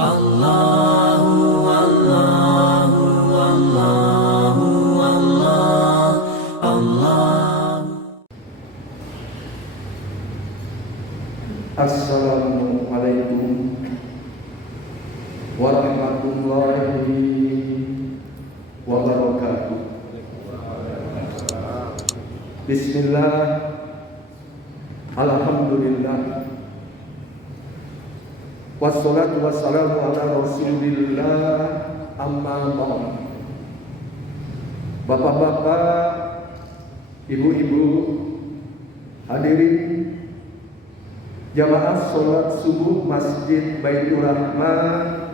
Allahu Allahu Allahu Allah Allah. Assalamualaikum warahmatullahi wabarakatuh. Bismillah, alhamdulillah, wassalatu wassalamu ala rasulillah, amma ba'd. Bapak-bapak, ibu-ibu, hadirin jamaah sholat subuh Masjid Baitur Rahman,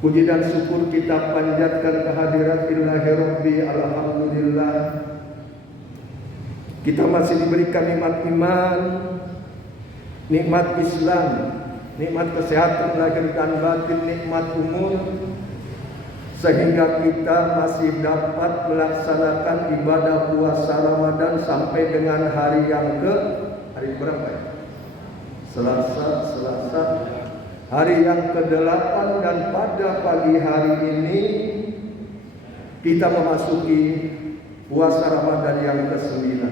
puji dan syukur kita panjatkan kehadirat Ilahi Rabbi. Alhamdulillah, kita masih diberikan nikmat iman, nikmat Islam, nikmat kesehatan lahir dan batin, nikmat umur, sehingga kita masih dapat melaksanakan ibadah puasa Ramadan sampai dengan hari yang hari berapa ya? Selasa, hari yang ke-8, dan pada pagi hari ini kita memasuki puasa Ramadan yang ke-9.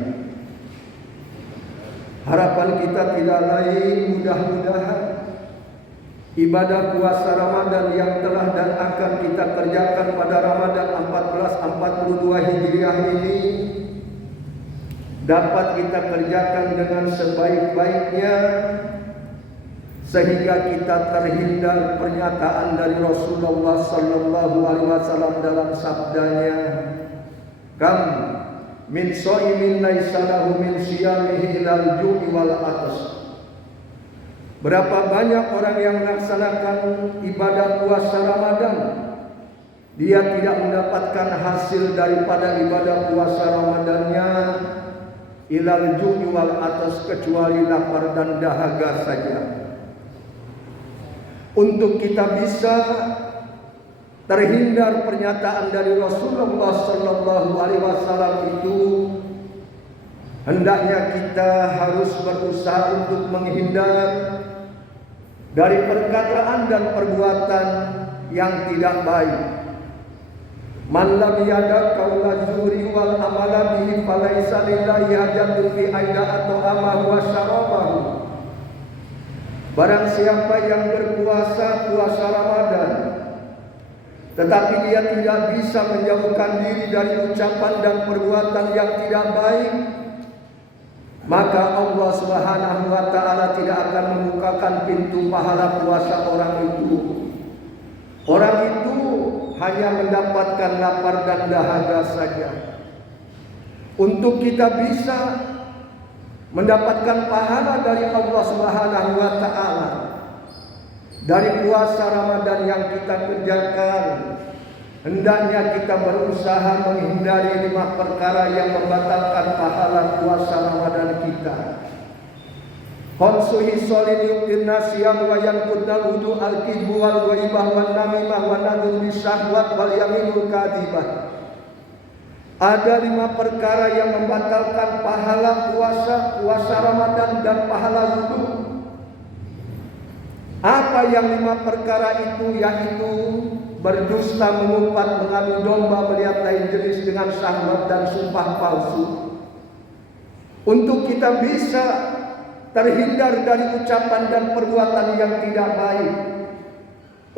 Harapan kita tidak lain, mudah-mudahan ibadah puasa Ramadan yang telah dan akan kita kerjakan pada Ramadan 1442 Hijriah ini dapat kita kerjakan dengan sebaik-baiknya, sehingga kita terhindar pernyataan dari Rasulullah sallallahu alaihi wasallam dalam sabdanya, "Kam min shaimin laisa lahu min siyamihi ilal ju'i wal atas." Berapa banyak orang yang melaksanakan ibadah puasa Ramadan, dia tidak mendapatkan hasil daripada ibadah puasa Ramadannya ilal ju'i wal atas, kecuali lapar dan dahaga saja. Untuk kita bisa terhindar pernyataan dari Rasulullah sallallahu alaihi wasallam itu, hendaknya kita harus berusaha untuk menghindar dari perkataan dan perbuatan yang tidak baik. Man lam yada qaula zuri wal amala bihi falaisa lillahi hajatun fi aida atau amahu wa syarabahu. Barang siapa yang berpuasa puasa Ramadan, tetapi dia tidak bisa menjauhkan diri dari ucapan dan perbuatan yang tidak baik, maka Allah Subhanahu wa ta'ala tidak akan membukakan pintu pahala puasa orang itu. Orang itu hanya mendapatkan lapar dan dahaga saja. Untuk kita bisa mendapatkan pahala dari Allah Subhanahu wa ta'ala dari puasa Ramadan yang kita kerjakan, hendaknya kita berusaha menghindari 5 perkara yang membatalkan pahala puasa Ramadan kita. Qansuhi sholin yuqtin nasyam wa yanqudul wudu al-kidbu wal ghaibah wan namimah wa nadhur bisyahwat wal yaminul kadhibah. Ada 5 perkara yang membatalkan pahala puasa Ramadan dan pahala wudu. Apa yang 5 perkara itu? Yaitu berdusta, mengumpat, mengadu domba, melihat lain jenis dengan syahwat, dan sumpah palsu. Untuk kita bisa terhindar dari ucapan dan perbuatan yang tidak baik,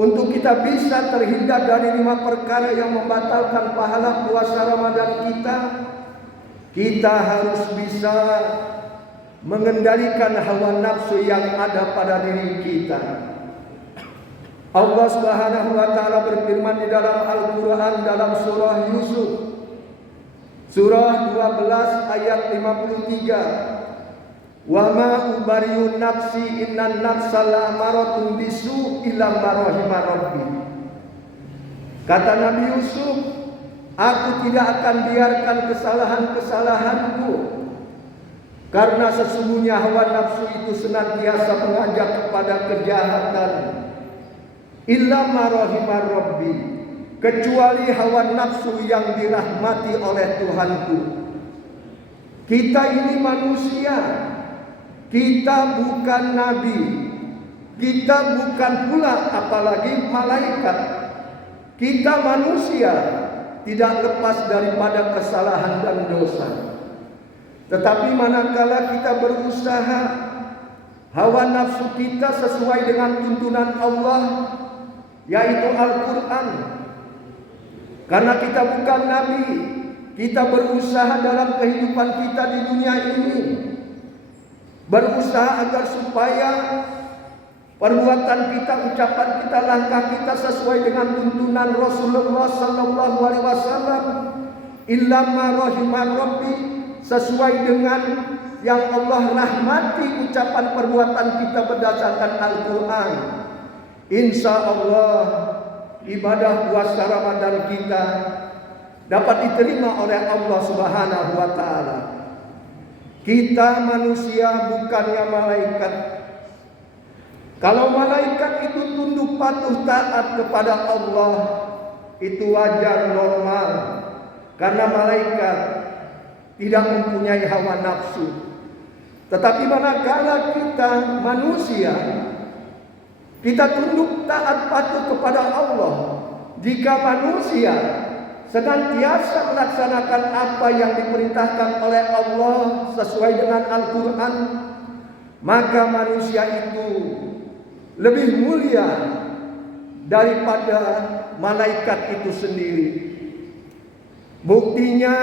untuk kita bisa terhindar dari 5 perkara yang membatalkan pahala puasa Ramadan kita harus bisa mengendalikan hawa nafsu yang ada pada diri kita. Allah Subhanahu wa ta'ala berfirman di dalam Al-Quran dalam surah Yusuf, surah 12 ayat 53, "Wa ma ubari'u nafsi innan nafsa la'amaratun bisu' illa ma rahima rabbi." Kata Nabi Yusuf, aku tidak akan biarkan kesalahan-kesalahanku, karena sesungguhnya hawa nafsu itu senantiasa mengajak kepada kejahatan. Illa ma rahima rabbi, kecuali hawa nafsu yang dirahmati oleh Tuhanku. Kita ini manusia, kita bukan nabi, Kita bukan pula apalagi malaikat. Kita manusia, tidak lepas daripada kesalahan dan dosa. Tetapi manakala kita berusaha, hawa nafsu kita sesuai dengan tuntunan Allah, yaitu Al-Quran. Karena kita bukan nabi, kita berusaha dalam kehidupan kita di dunia ini, berusaha agar supaya perbuatan kita, ucapan kita, langkah kita sesuai dengan tuntunan Rasulullah sallallahu alaihi wasallam. Illa ma rahimar rabbi, sesuai dengan yang Allah rahmati ucapan perbuatan kita berdasarkan Al-Quran. Insya Allah ibadah puasa Ramadan kita dapat diterima oleh Allah Subhanahu wa taala. Kita manusia bukannya malaikat. Kalau malaikat itu tunduk patuh taat kepada Allah, itu wajar, normal. Karena malaikat tidak mempunyai hawa nafsu. Tetapi manakala kita manusia, kita tunduk taat patuh kepada Allah. Jika manusia senantiasa melaksanakan apa yang diperintahkan oleh Allah sesuai dengan Al-Quran, maka manusia itu lebih mulia daripada malaikat itu sendiri. Buktinya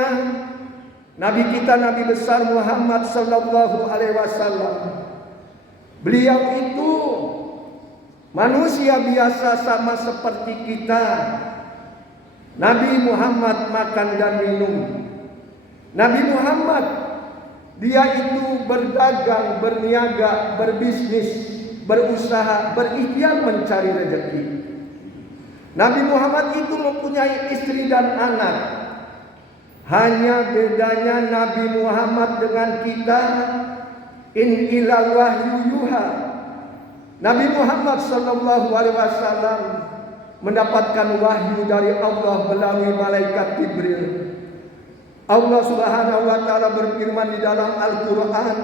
Nabi kita, Nabi besar Muhammad sallallahu alaihi wasallam, beliau itu manusia biasa sama seperti kita. Nabi Muhammad makan dan minum. Nabi Muhammad, dia itu berdagang, berniaga, berbisnis, berusaha, berikhtiar mencari rezeki. Nabi Muhammad itu mempunyai istri dan anak. Hanya bedanya Nabi Muhammad dengan kita, in ila wahyu yuha. Nabi Muhammad sallallahu alaihi wasallam mendapatkan wahyu dari Allah melalui malaikat Jibril. Allah Subhanahu wa taala berfirman di dalam Al-Qur'an,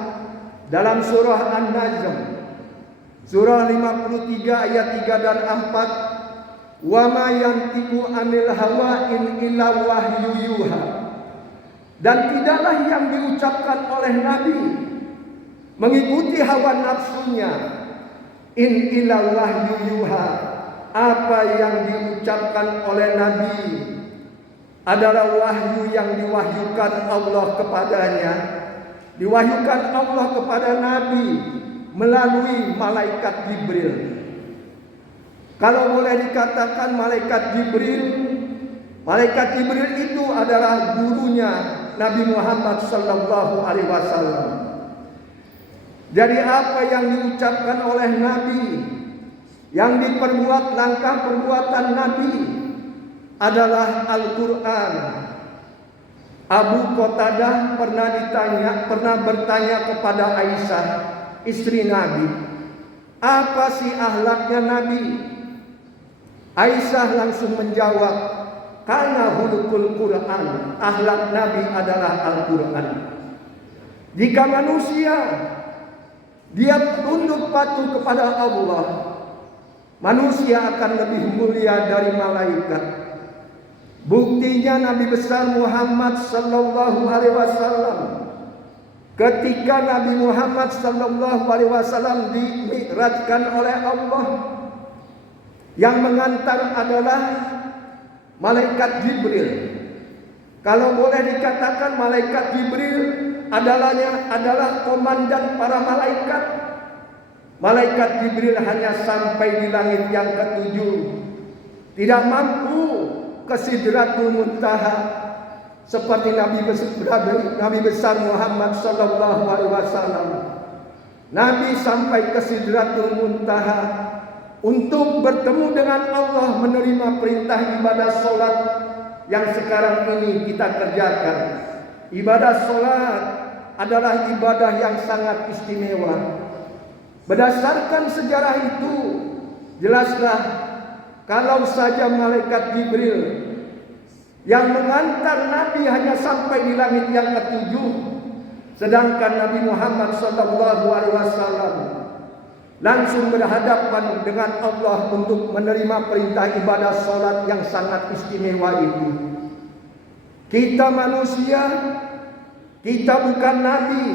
dalam surah An-Najm, surah 53 ayat 3 dan 4, wa ma yantiqu anil hawa in illa wahyu yuha. Dan tidaklah yang diucapkan oleh Nabi mengikuti hawa nafsunya, in illa wahyu yuha. Apa yang diucapkan oleh Nabi adalah wahyu yang diwahyukan Allah kepadanya, diwahyukan Allah kepada Nabi melalui malaikat Jibril. Kalau boleh dikatakan malaikat Jibril itu adalah gurunya Nabi Muhammad sallallahu alaihi wasallam. Jadi apa yang diucapkan oleh Nabi, yang diperbuat, langkah perbuatan Nabi adalah Al-Quran. Abu Qatadah pernah bertanya kepada Aisyah, istri Nabi, apa sih akhlaknya Nabi? Aisyah langsung menjawab, karena hulukul Quran, akhlak Nabi adalah Al-Quran. Jika manusia dia tunduk patuh kepada Allah, manusia akan lebih mulia dari malaikat. Buktinya Nabi besar Muhammad sallallahu alaihi wasallam, ketika Nabi Muhammad sallallahu alaihi wasallam dimi'rajkan oleh Allah, yang mengantar adalah malaikat Jibril. Kalau boleh dikatakan malaikat Jibril adalah komandan para malaikat. Malaikat Jibril hanya sampai di langit yang ketujuh, tidak mampu ke Sidratul Muntaha seperti Nabi besar Muhammad sallallahu alaihi wasallam. Nabi sampai ke Sidratul Muntaha untuk bertemu dengan Allah, menerima perintah ibadah solat yang sekarang ini kita kerjakan. Ibadah solat adalah ibadah yang sangat istimewa. Berdasarkan sejarah itu, jelaslah kalau saja malaikat Jibril yang mengantar Nabi hanya sampai di langit yang ketujuh, sedangkan Nabi Muhammad sallallahu alaihi wasallam langsung berhadapan dengan Allah untuk menerima perintah ibadah sholat yang sangat istimewa itu. Kita manusia, kita bukan nabi,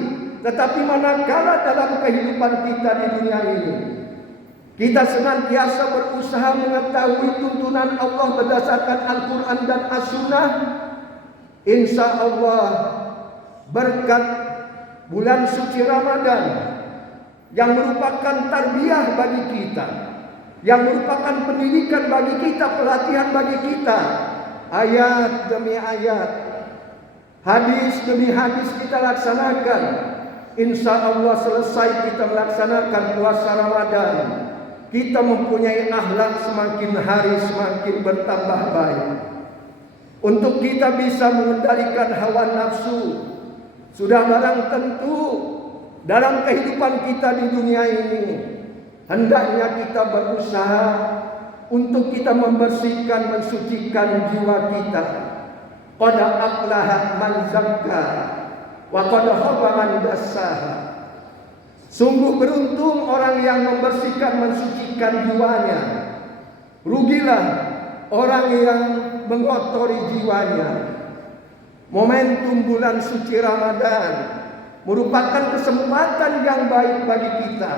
tetapi manakala dalam kehidupan kita di dunia ini, kita senantiasa berusaha mengetahui tuntunan Allah berdasarkan Al-Quran dan As-Sunnah, insya Allah berkat bulan suci Ramadan yang merupakan tarbiyah bagi kita, yang merupakan pendidikan bagi kita, pelatihan bagi kita, ayat demi ayat, hadis demi hadis kita laksanakan. Insya Allah selesai kita melaksanakan puasa Ramadan, kita mempunyai akhlak semakin hari semakin bertambah baik. Untuk kita bisa mengendalikan hawa nafsu, sudah barang tentu dalam kehidupan kita di dunia ini, hendaknya kita berusaha untuk kita membersihkan, mensucikan jiwa kita. Qad aflaha man zakka wa qad khaba man dassaha. Sungguh beruntung orang yang membersihkan, mensucikan jiwanya. Rugilah orang yang mengotori jiwanya. Momentum bulan suci Ramadan merupakan kesempatan yang baik bagi kita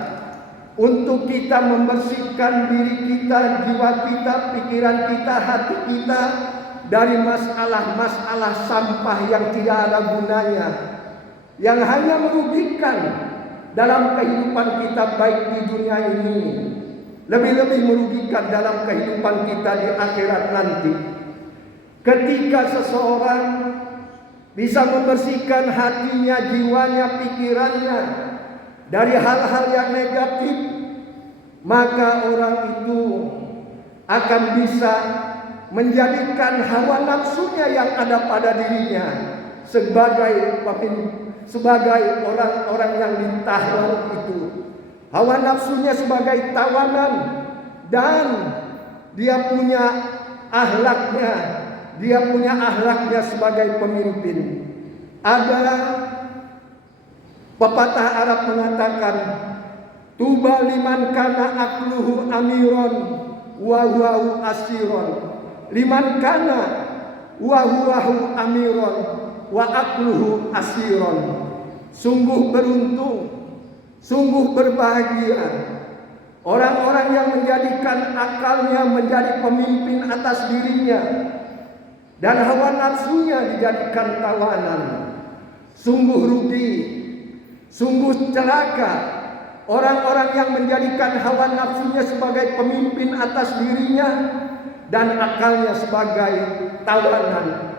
untuk kita membersihkan diri kita, jiwa kita, pikiran kita, hati kita dari masalah-masalah sampah yang tidak ada gunanya, yang hanya merugikan dalam kehidupan kita baik di dunia ini, lebih-lebih merugikan dalam kehidupan kita di akhirat nanti. Ketika seseorang bisa membersihkan hatinya, jiwanya, pikirannya dari hal-hal yang negatif, maka orang itu akan bisa menjadikan hawa nafsunya yang ada pada dirinya sebagai orang-orang yang ditahan itu. Hawa nafsunya sebagai tawanan, dan dia punya akhlaknya sebagai pemimpin. Ada pepatah Arab mengatakan, tuba liman kana akluhu amiron wa huwa asiron. Liman kana wa huwa amiron wa akluhu asiron. Sungguh beruntung, sungguh berbahagia orang-orang yang menjadikan akalnya menjadi pemimpin atas dirinya dan hawa nafsunya dijadikan tawanan. Sungguh rugi, sungguh celaka orang-orang yang menjadikan hawa nafsunya sebagai pemimpin atas dirinya dan akalnya sebagai tawanan.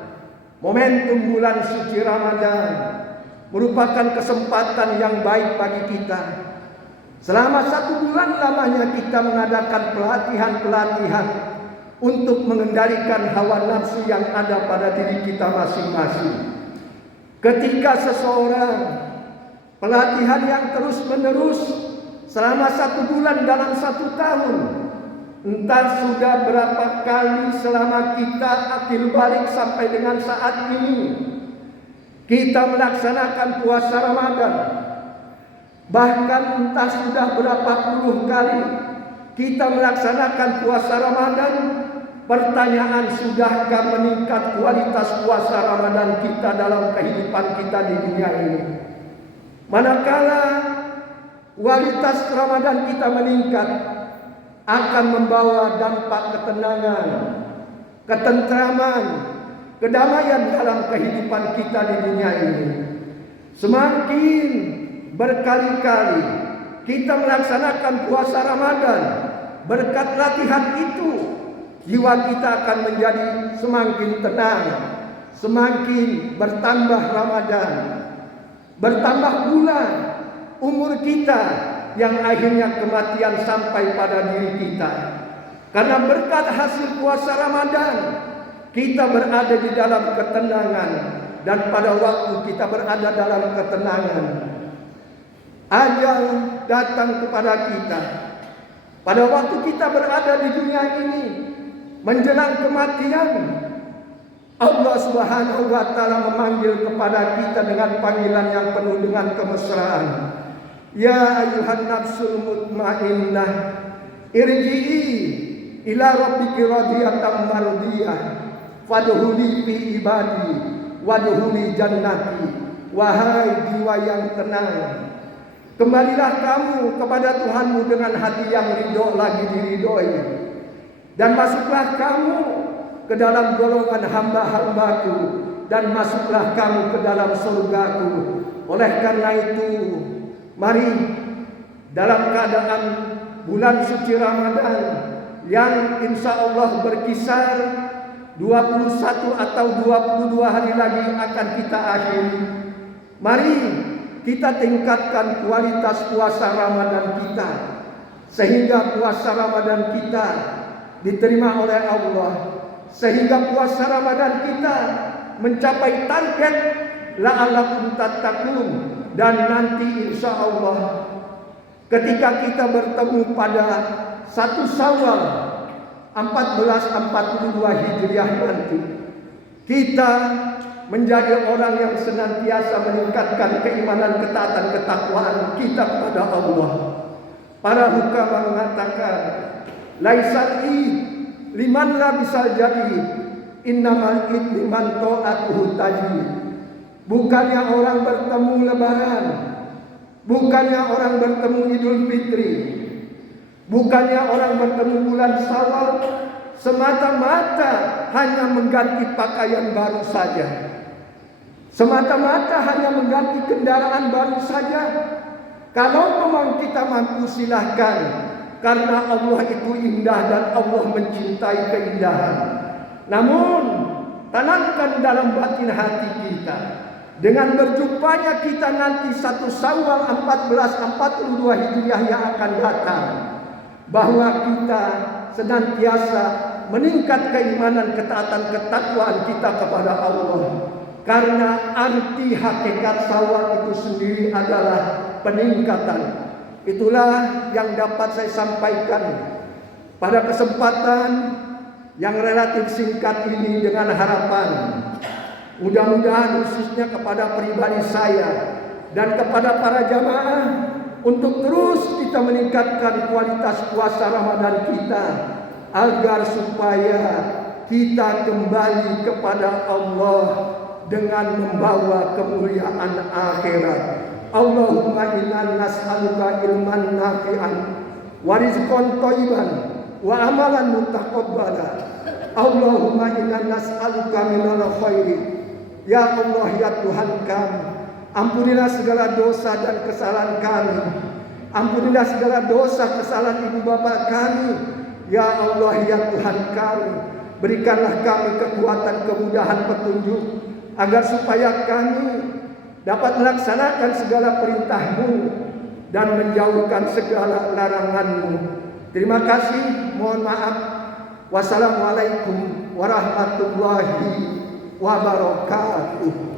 Momentum bulan suci Ramadan merupakan kesempatan yang baik bagi kita. Selama 1 bulan lamanya kita mengadakan pelatihan-pelatihan untuk mengendalikan hawa nafsu yang ada pada diri kita masing-masing. Ketika seseorang pelatihan yang terus-menerus selama 1 bulan dalam 1 tahun, entah sudah berapa kali selama kita akil balik sampai dengan saat ini, kita melaksanakan puasa Ramadan. Bahkan entah sudah berapa puluh kali kita melaksanakan puasa Ramadan. Pertanyaan, sudahkah meningkat kualitas puasa Ramadan kita dalam kehidupan kita di dunia ini? Manakala kualitas Ramadan kita meningkat, akan membawa dampak ketenangan, ketentraman, kedamaian dalam kehidupan kita di dunia ini. Semakin berkali-kali kita melaksanakan puasa Ramadan, berkat latihan itu, jiwa kita akan menjadi semakin tenang, semakin bertambah Ramadan, bertambah bulan, umur kita yang akhirnya kematian sampai pada diri kita. Karena berkat hasil puasa Ramadan, kita berada di dalam ketenangan, dan pada waktu kita berada dalam ketenangan, ajal datang kepada kita. Pada waktu kita berada di dunia ini menjelang kematian, Allah Subhanahu wa taala memanggil kepada kita dengan panggilan yang penuh dengan kemesraan. Ya ayuhan nafsul mutmainnah, irji'i ila rabbiki radiyatan mardiyah, fadkhuli fi ibadi wadkhuli jannati. Wahai jiwa yang tenang, kembalilah kamu kepada Tuhanmu dengan hati yang ridho lagi diridhoi, dan masuklah kamu ke dalam golongan hamba-hambaku, dan masuklah kamu ke dalam surgaku. Oleh karena itu, mari dalam keadaan bulan suci Ramadan yang insya Allah berkisar 21 atau 22 hari lagi akan kita akhiri, mari kita tingkatkan kualitas puasa Ramadan kita, sehingga puasa Ramadan kita diterima oleh Allah, sehingga puasa Ramadan kita mencapai target la'allakum tattaqun. Dan nanti insya Allah ketika kita bertemu pada 1 Syawal 1442 Hijriah nanti, kita menjadi orang yang senantiasa meningkatkan keimanan, ketaatan, ketakwaan kita kepada Allah. Para hukama mengatakan, laisal id liman la bisal jadi, innamal id liman ta'atuhu tajid. Bukannya orang bertemu Lebaran, bukannya orang bertemu Idul Fitri, bukannya orang bertemu bulan Syawal semata-mata hanya mengganti pakaian baru saja, semata-mata hanya mengganti kendaraan baru saja. Kalau memang kita mampu, silahkan, karena Allah itu indah dan Allah mencintai keindahan. Namun tanamkan dalam batin hati kita, dengan berjumpanya kita nanti 1 Syawal 1442 Hijriah yang akan datang, bahwa kita senantiasa meningkat keimanan, ketaatan, ketakwaan kita kepada Allah. Karena arti hakikat Syawal itu sendiri adalah peningkatan. Itulah yang dapat saya sampaikan pada kesempatan yang relatif singkat ini, dengan harapan mudah-mudahan khususnya kepada pribadi saya dan kepada para jamaah untuk terus kita meningkatkan kualitas puasa Ramadan kita, agar supaya kita kembali kepada Allah dengan membawa kemuliaan akhirat. Allahumma inna nas'aluka ilman nafi'an wa rizqan thayyiban wa amalan mutaqabbala. Allahumma inna nas'aluka minal khairi. Ya Allah, ya Tuhan kami, ampunilah segala dosa dan kesalahan kami. Ampunilah segala dosa kesalahan ibu bapa kami. Ya Allah, ya Tuhan kami, berikanlah kami kekuatan, kemudahan, petunjuk, agar supaya kami dapat melaksanakan segala perintah-Mu dan menjauhkan segala larangan-Mu. Terima kasih, mohon maaf. Wassalamualaikum warahmatullahi wabarakatuh.